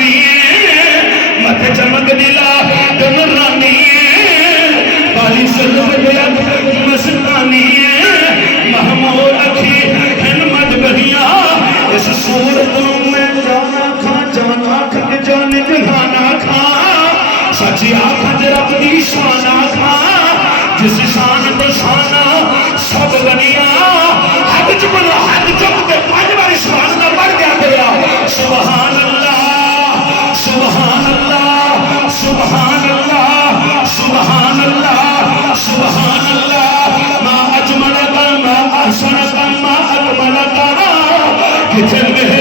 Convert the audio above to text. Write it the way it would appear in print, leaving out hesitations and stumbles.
نبی مت چمک دلا دن رانی پالی سلوک دیا مستانی محمود اکھی ہنمت بھیا اس صورتوں میں جانا کھا جان جہانا کھا سچی آخت رب دی شانا کھا جس شان تو شانا سب بنیا حد چکنا حد چکتے پانچ باری شان کا بڑھ گیا گیا سبحان اللہ سبحان اللہ سبحان اللہ سبحان اللہ سبحان اللہ ما اجمل ما احسن ما اجمل کتن میں